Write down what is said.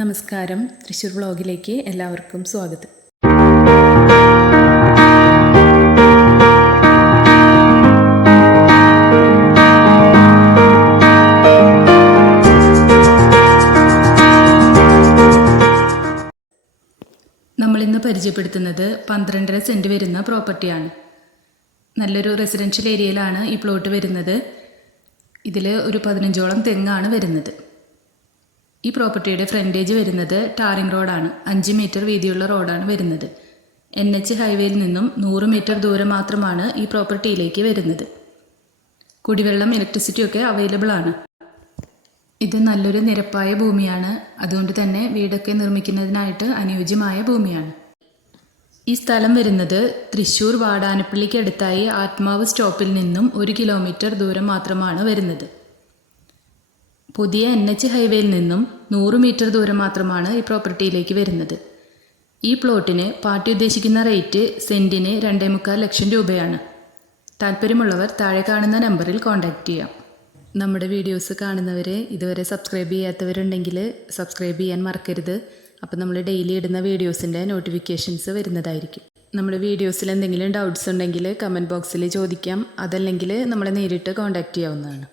നമസ്കാരം. തൃശ്ശൂർ വ്ളോഗിലേക്ക് എല്ലാവർക്കും സ്വാഗതം. നമ്മളിന്ന് പരിചയപ്പെടുത്തുന്നത് പന്ത്രണ്ടര സെന്റ് വരുന്ന പ്രോപ്പർട്ടിയാണ് നല്ലൊരു റെസിഡൻഷ്യൽ ഏരിയയിലാണ് ഈ പ്ലോട്ട് വരുന്നത്. ഇതിൽ ഒരു പതിനഞ്ചോളം തെങ്ങാണ് വരുന്നത്. ഈ പ്രോപ്പർട്ടിയുടെ ഫ്രണ്ടേജ് വരുന്നത് ടാറിംഗ് റോഡാണ്. അഞ്ച് മീറ്റർ വീതിയുള്ള റോഡാണ് വരുന്നത്. എൻ എച്ച് ഹൈവേയിൽ നിന്നും നൂറ് മീറ്റർ ദൂരം മാത്രമാണ് ഈ പ്രോപ്പർട്ടിയിലേക്ക് വരുന്നത്. കുടിവെള്ളം ഇലക്ട്രിസിറ്റിയൊക്കെ അവൈലബിൾ ആണ്. ഇത് നല്ലൊരു നിരപ്പായ ഭൂമിയാണ്. അതുകൊണ്ട് തന്നെ വീടൊക്കെ നിർമ്മിക്കുന്നതിനായിട്ട് അനുയോജ്യമായ ഭൂമിയാണ്. ഈ സ്ഥലം വരുന്നത് തൃശ്ശൂർ വാടാനപ്പള്ളിക്ക് അടുത്തായി ആത്മാവ് സ്റ്റോപ്പിൽ നിന്നും ഒരു കിലോമീറ്റർ ദൂരം മാത്രമാണ് വരുന്നത്. പുതിയ എൻ എച്ച് ഹൈവേയിൽ നിന്നും നൂറ് മീറ്റർ ദൂരം മാത്രമാണ് ഈ പ്രോപ്പർട്ടിയിലേക്ക് വരുന്നത്. ഈ പ്ലോട്ടിന് പാർട്ടി ഉദ്ദേശിക്കുന്ന റേറ്റ് സെന്റിന് രണ്ടേ മുക്കാൽ ലക്ഷം രൂപയാണ്. താല്പര്യമുള്ളവർ താഴെ കാണുന്ന നമ്പറിൽ കോൺടാക്റ്റ് ചെയ്യാം. നമ്മുടെ വീഡിയോസ് കാണുന്നവരെ ഇതുവരെ സബ്സ്ക്രൈബ് ചെയ്യാത്തവരുണ്ടെങ്കിൽ സബ്സ്ക്രൈബ് ചെയ്യാൻ മറക്കരുത്. അപ്പോൾ നമ്മൾ ഡെയിലി ഇടുന്ന വീഡിയോസിന്റെ നോട്ടിഫിക്കേഷൻസ് വരുന്നതായിരിക്കും. നമ്മുടെ വീഡിയോസിൽ എന്തെങ്കിലും ഡൗട്ട്സ് ഉണ്ടെങ്കിൽ കമന്റ് ബോക്സിൽ ചോദിക്കാം. അതല്ലെങ്കിൽ നമ്മളെ നേരിട്ട് കോൺടാക്റ്റ് ചെയ്യാവുന്നതാണ്.